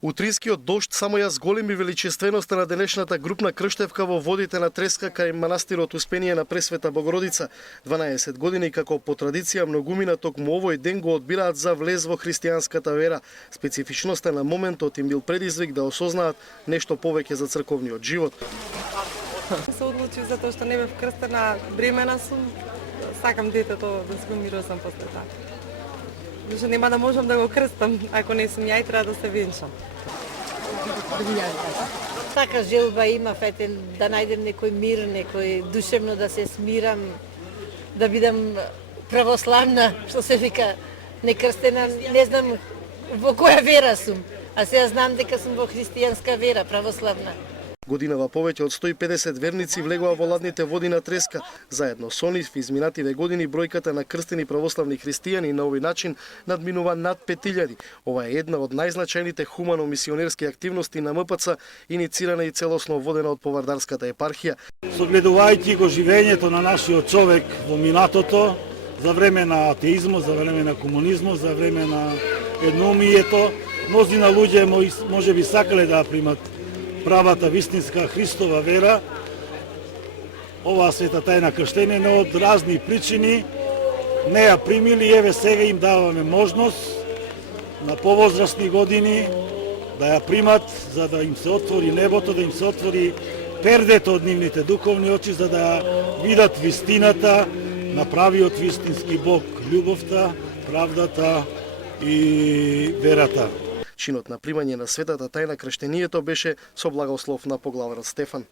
Утринскиот дожд само ја зголеми величественоста на денешната групна крштевка во водите на Треска кај манастирот Успение на Пресвета Богородица. 12 години како по традиција многумина токму овој ден го одбираат за влез во христијанската вера. Специфичноста на моментот им бил предизвик да осознаат нешто повеќе за црковниот живот. Се одлучив затоа што не бев крстена, бремена сум, сакам детето да се умиросам после тоа. Зашто нема да можам да го крстам, ако не сум ја и треба да се венчам. Така желба има, фете, да најдем некој мир, некој душевно да се смирам, да бидам православна, што се вика, некрстена, не знам во која вера сум, а сега знам дека сум во христијанска вера, православна. Годинава повеќе од 150 верници влегува во ладните води на Треска. Заедно со нив изминативе години бројката на крстени православни христијани на овој начин надминува над 5000. Ова е една од најзначајните хумано-мисионерски активности на МПЦ, иницирана и целосно водена од Повардарската епархија. Согледувајќи го живењето на нашиот човек во минатото, за време на атеизмот, за време на комунизмот, за време на едноумието, мнозина луѓе може би сакале да примат правата вистинска Христова вера, оваа света тајна крштење, но од разни причини не ја примили, еве сега им даваме можност на повозрастни години да ја примат, за да им се отвори небото, да им се отвори пердето од нивните духовни очи, за да видат вистината на правиот вистински Бог, љубовта, правдата и верата. Чинот на примање на светата тајна крштенијето беше со благослов на поглаварот Стефан.